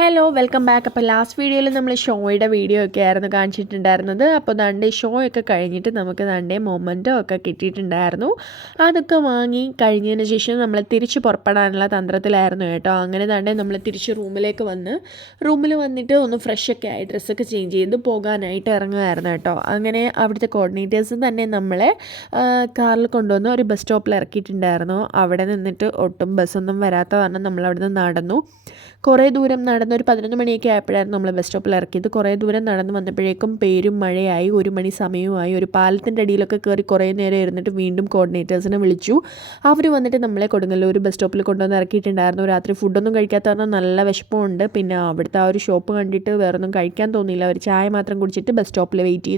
Hello welcome back. അപ്പോൾ last വീഡിയോയിൽ നമ്മൾ ഷോയുടെ വീഡിയോ ഒക്കെ ആയിരുന്നു കാണിച്ചിട്ടുണ്ടായിരുന്നത്. അപ്പോൾ ദാണ്ടേ ഷോ ഒക്കെ കഴിഞ്ഞിട്ട് നമുക്ക് ദാണ്ടേ മൊമെൻറ്റോ ഒക്കെ കിട്ടിയിട്ടുണ്ടായിരുന്നു. അതൊക്കെ വാങ്ങി കഴിഞ്ഞതിന് ശേഷം നമ്മൾ തിരിച്ച് പുറപ്പെടാനുള്ള തന്ത്രത്തിലായിരുന്നു കേട്ടോ. അങ്ങനെ ദാണ്ടേ നമ്മൾ തിരിച്ച് റൂമിൽ വന്നിട്ട് ഒന്ന് ഫ്രഷൊക്കെ ആയി ഡ്രസ്സൊക്കെ ചേഞ്ച് ചെയ്ത് പോകാനായിട്ട് ഇറങ്ങുമായിരുന്നു കേട്ടോ. അങ്ങനെ അവിടുത്തെ കോർഡിനേറ്റേഴ്സ് തന്നെ നമ്മളെ കാറിൽ കൊണ്ടുവന്ന് ഒരു ബസ് സ്റ്റോപ്പിൽ ഇറക്കിയിട്ടുണ്ടായിരുന്നു. അവിടെ നിന്നിട്ട് ഒട്ടും ബസ്സൊന്നും വരാത്ത കാരണം നമ്മൾ അവിടെ നിന്ന് നടന്നു. കുറേ ദൂരം നടന്ന് ഒരു 11 മണിയൊക്കെ ആയപ്പോഴായിരുന്നു നമ്മൾ ബസ് സ്റ്റോപ്പിൽ ഇറക്കിയത്. കുറേ ദൂരം നടന്ന് വന്നപ്പോഴേക്കും പേരും മഴയായി, 1 മണി സമയവുമായി. ഒരു പാലത്തിൻ്റെ അടിയിലൊക്കെ കയറി കുറേ നേരം ഇരുന്നിട്ട് വീണ്ടും കോർഡിനേറ്റേഴ്സിനെ വിളിച്ചു. അവർ വന്നിട്ട് നമ്മളെ കൊടുങ്ങല്ലൂർ ബസ് സ്റ്റോപ്പിൽ കൊണ്ടുവന്ന് ഇറക്കിയിട്ടുണ്ടായിരുന്നു. രാത്രി ഫുഡൊന്നും കഴിക്കാത്ത കാരണം നല്ല വിശപ്പുണ്ട്. പിന്നെ അവിടുത്തെ ആ ഒരു ഷോപ്പ് കണ്ടിട്ട് വേറൊന്നും കഴിക്കാൻ തോന്നിയില്ല. ഒരു ചായ മാത്രം കുടിച്ചിട്ട് ബസ് സ്റ്റോപ്പിൽ വെയിറ്റ്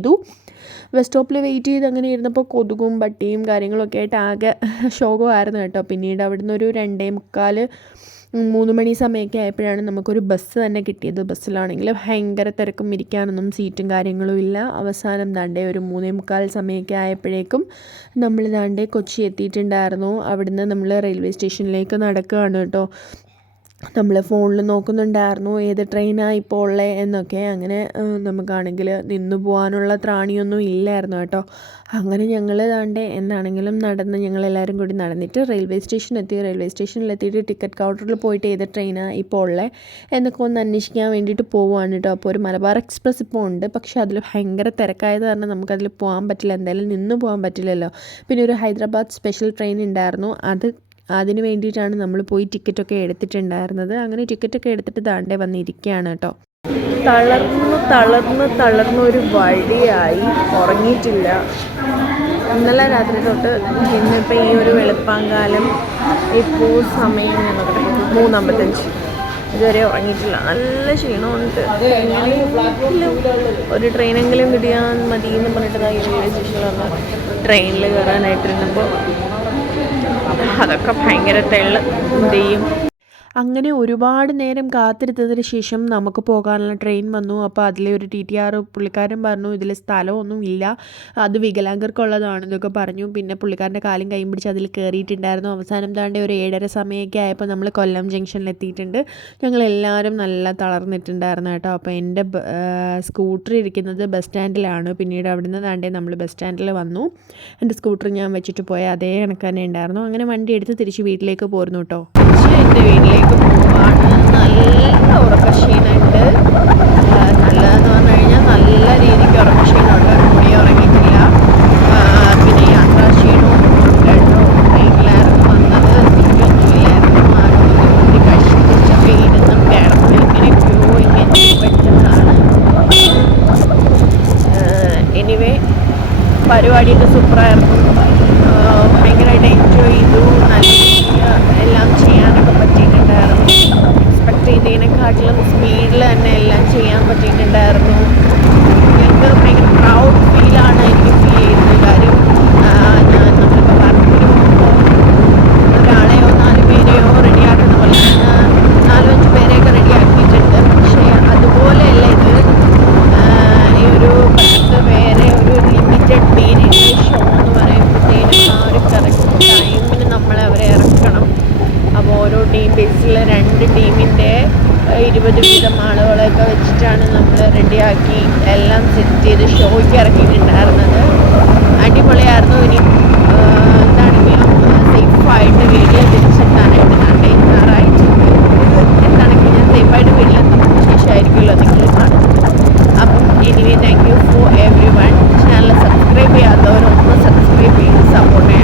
ചെയ്ത് അങ്ങനെ ഇരുന്നപ്പോൾ കൊതുകും പട്ടിയും കാര്യങ്ങളൊക്കെ ആയിട്ട് ആകെ ശോകമായിരുന്നു കേട്ടോ. പിന്നീട് അവിടുന്ന് ഒരു 2:45 3 മണി സമയമൊക്കെ ആയപ്പോഴാണ് നമുക്കൊരു ബസ് തന്നെ കിട്ടിയത്. ബസ്സിലാണെങ്കിൽ ഭയങ്കര തിരക്കും, ഇരിക്കാനൊന്നും സീറ്റും കാര്യങ്ങളും ഇല്ല. അവസാനം ദാണ്ടേ ഒരു 3:45 സമയമൊക്കെ ആയപ്പോഴേക്കും നമ്മൾ ദാണ്ടേ കൊച്ചി എത്തിയിട്ടുണ്ടായിരുന്നു. അവിടുന്ന് നമ്മൾ റെയിൽവേ സ്റ്റേഷനിലേക്ക് നടക്കുകയാണ് കേട്ടോ. നമ്മൾ ഫോണിൽ നോക്കുന്നുണ്ടായിരുന്നു ഏത് ട്രെയിനാണ് ഇപ്പോൾ ഉള്ളത് എന്നൊക്കെ. അങ്ങനെ നമുക്കാണെങ്കിൽ നിന്നു പോകാനുള്ള ത്രാണിയൊന്നും ഇല്ലായിരുന്നു കേട്ടോ. അങ്ങനെ ഞങ്ങൾ ദാണ്ടേ എന്താണെങ്കിലും ഞങ്ങളെല്ലാവരും കൂടി നടന്നിട്ട് റെയിൽവേ സ്റ്റേഷനിലെത്തിയിട്ട് ടിക്കറ്റ് കൗണ്ടറിൽ പോയിട്ട് ഏത് ട്രെയിനാണ് ഇപ്പോൾ ഉള്ളത് എന്നൊക്കെ ഒന്ന് അന്വേഷിക്കാൻ വേണ്ടിയിട്ട് പോവുകയാണ് കേട്ടോ. അപ്പോൾ ഒരു മലബാർ എക്സ്പ്രസ് ഇപ്പോൾ ഉണ്ട്, പക്ഷേ അതിൽ ഭയങ്കര തിരക്കായത് കാരണം നമുക്കതിൽ പോകാൻ പറ്റില്ല. എന്തായാലും നിന്ന് പോകാൻ പറ്റില്ലല്ലോ. പിന്നെ ഒരു ഹൈദരാബാദ് സ്പെഷ്യൽ ട്രെയിൻ ഉണ്ടായിരുന്നു. അതിന് വേണ്ടിയിട്ടാണ് നമ്മൾ പോയി ടിക്കറ്റൊക്കെ എടുത്തിട്ടുണ്ടായിരുന്നത്. അങ്ങനെ ടിക്കറ്റൊക്കെ എടുത്തിട്ട് ദാണ്ടേ വന്നിരിക്കുകയാണ് കേട്ടോ. തളർന്ന് ഒരു വഴിയായി, ഉറങ്ങിയിട്ടില്ല. ഇന്നലെ രാത്രി തൊട്ട് ഇന്നിപ്പോൾ ഈ ഒരു വെളുപ്പാങ്കാലം ഇപ്പോൾ സമയം 3:55 ഇതുവരെ ഉറങ്ങിയിട്ടില്ല. നല്ല ക്ഷീണമുണ്ട്. ഒരു ട്രെയിനെങ്കിലും കിട്ടിയാൽ മതി എന്ന് പറഞ്ഞിട്ട് റെയിൽവേ സ്റ്റേഷനിൽ വന്ന് ട്രെയിനിൽ കയറാനായിട്ടിരുന്നപ്പോൾ അതൊക്കെ ഭയങ്കര എന്ത് ചെയ്യും. അങ്ങനെ ഒരുപാട് നേരം കാത്തിരുത്തതിന് ശേഷം നമുക്ക് പോകാനുള്ള ട്രെയിൻ വന്നു. അപ്പോൾ അതിലെ ഒരു TTR പുള്ളിക്കാരൻ പറഞ്ഞു ഇതിൽ സ്ഥലമൊന്നും ഇല്ല, അത് വികലാംഗർക്കുള്ളതാണെന്നൊക്കെ പറഞ്ഞു. പിന്നെ പുള്ളിക്കാരൻ്റെ കാലും കൈയും പിടിച്ച് അതിൽ കയറിയിട്ടുണ്ടായിരുന്നു. അവസാനം താണ്ടെ ഒരു 7:30 സമയമൊക്കെ ആയപ്പോൾ നമ്മൾ കൊല്ലം ജംഗ്ഷനിൽ എത്തിയിട്ടുണ്ട്. ഞങ്ങളെല്ലാവരും നല്ല തളർന്നിട്ടുണ്ടായിരുന്നു കേട്ടോ. അപ്പോൾ എൻ്റെ സ്കൂട്ടർ ഇരിക്കുന്നത് ബസ് സ്റ്റാൻഡിലാണ്. പിന്നീട് അവിടുന്ന് താണ്ടെ നമ്മൾ ബസ് സ്റ്റാൻഡിൽ വന്നു. എൻ്റെ സ്കൂട്ടർ ഞാൻ വെച്ചിട്ട് പോയ അതേ കണക്ക് തന്നെ ഉണ്ടായിരുന്നു. അങ്ങനെ വണ്ടി എടുത്ത് തിരിച്ച് വീട്ടിലേക്ക് പോരുന്നു കേട്ടോ. എൻ്റെ വീട്ടിലേക്ക് പോവാണ്. നല്ല ഉറക്കക്ഷീണമുണ്ട്. നല്ലതെന്ന് പറഞ്ഞു കഴിഞ്ഞാൽ നല്ല രീതിക്ക് ഉറക്കക്ഷീണമുണ്ട്. കൂടി ഉറങ്ങിയിട്ടില്ല. പിന്നെ യാത്രാക്ഷീണവും ഉണ്ട് കേട്ടോ. ട്രെയിനിലായിരുന്നു വന്നത്, സീറ്റൊന്നുമില്ലായിരുന്നു. ആരോഗ്യം കഷ്ടിച്ചൊക്കെ ഇരുന്നും കിടന്ന് ഇങ്ങനെ പറ്റുന്നതാണ്. എനിവേ പരിപാടിയൊക്കെ സൂപ്പറായിരുന്നു. ഭയങ്കരമായിട്ട് എൻജോയ് ചെയ്തു. നല്ല എല്ലാം ചെയ്യാനൊക്കെ പറ്റിയിട്ടുണ്ടായിരുന്നു. എക്സ്പെക്ട് ചെയ്തതിനെക്കാട്ടിലും സ്പീഡിൽ തന്നെ എല്ലാം ചെയ്യാൻ പറ്റിയിട്ടുണ്ടായിരുന്നു. ഞങ്ങൾക്ക് ഭയങ്കര പ്രൗഡ് ഫീലാണ് എനിക്ക് ഫീൽ ചെയ്യുന്നത്. കാര്യം നമ്മളിപ്പോൾ വർക്കിന് പോകുമ്പോൾ ഒരാളെയോ 4 പേരെയോ റെഡിയാക്കുന്ന പോലെ 4-5 പേരെയൊക്കെ റെഡിയാക്കിയിട്ടുണ്ട്. പക്ഷേ അതുപോലെയല്ല ഇത്. ഈ ഒരു 10 പേരെ ഒരു ലിമിറ്റഡ് പീരീഡ് ഷോ എന്ന് പറയുമ്പോഴത്തേനും ആ ഒരു കറക്റ്റ് ടൈമിന് അവരെ ഇറക്കണം. അപ്പോൾ ഓരോ ടീം ബേസിൽ 2 ടീമിൻ്റെ 20 വീതം ആളുകളെയൊക്കെ വെച്ചിട്ടാണ് നമ്മൾ റെഡിയാക്കി എല്ലാം സെറ്റ് ചെയ്ത് ഷോയ്ക്ക് ഇറക്കിയിട്ടുണ്ടായിരുന്നത്. അടിപൊളിയായിരുന്നു. ഇനി എന്താണെങ്കിലും സേഫായിട്ട് വീട്ടിൽ തിരിച്ചെത്താനായിട്ട് ഞായറാഴ്ച എന്താണെങ്കിലും ഞാൻ സേഫായിട്ട് വീട്ടിലെത്തുന്നതിന് ശേഷമായിരിക്കുമല്ലോ നിങ്ങൾ കാണുന്നത്. അപ്പം anyway thank you for everyone. Channel subscribe ചെയ്യാത്തവരൊന്ന് സബ്സ്ക്രൈബ് ചെയ്ത് സപ്പോർട്ട് ചെയ്യാം.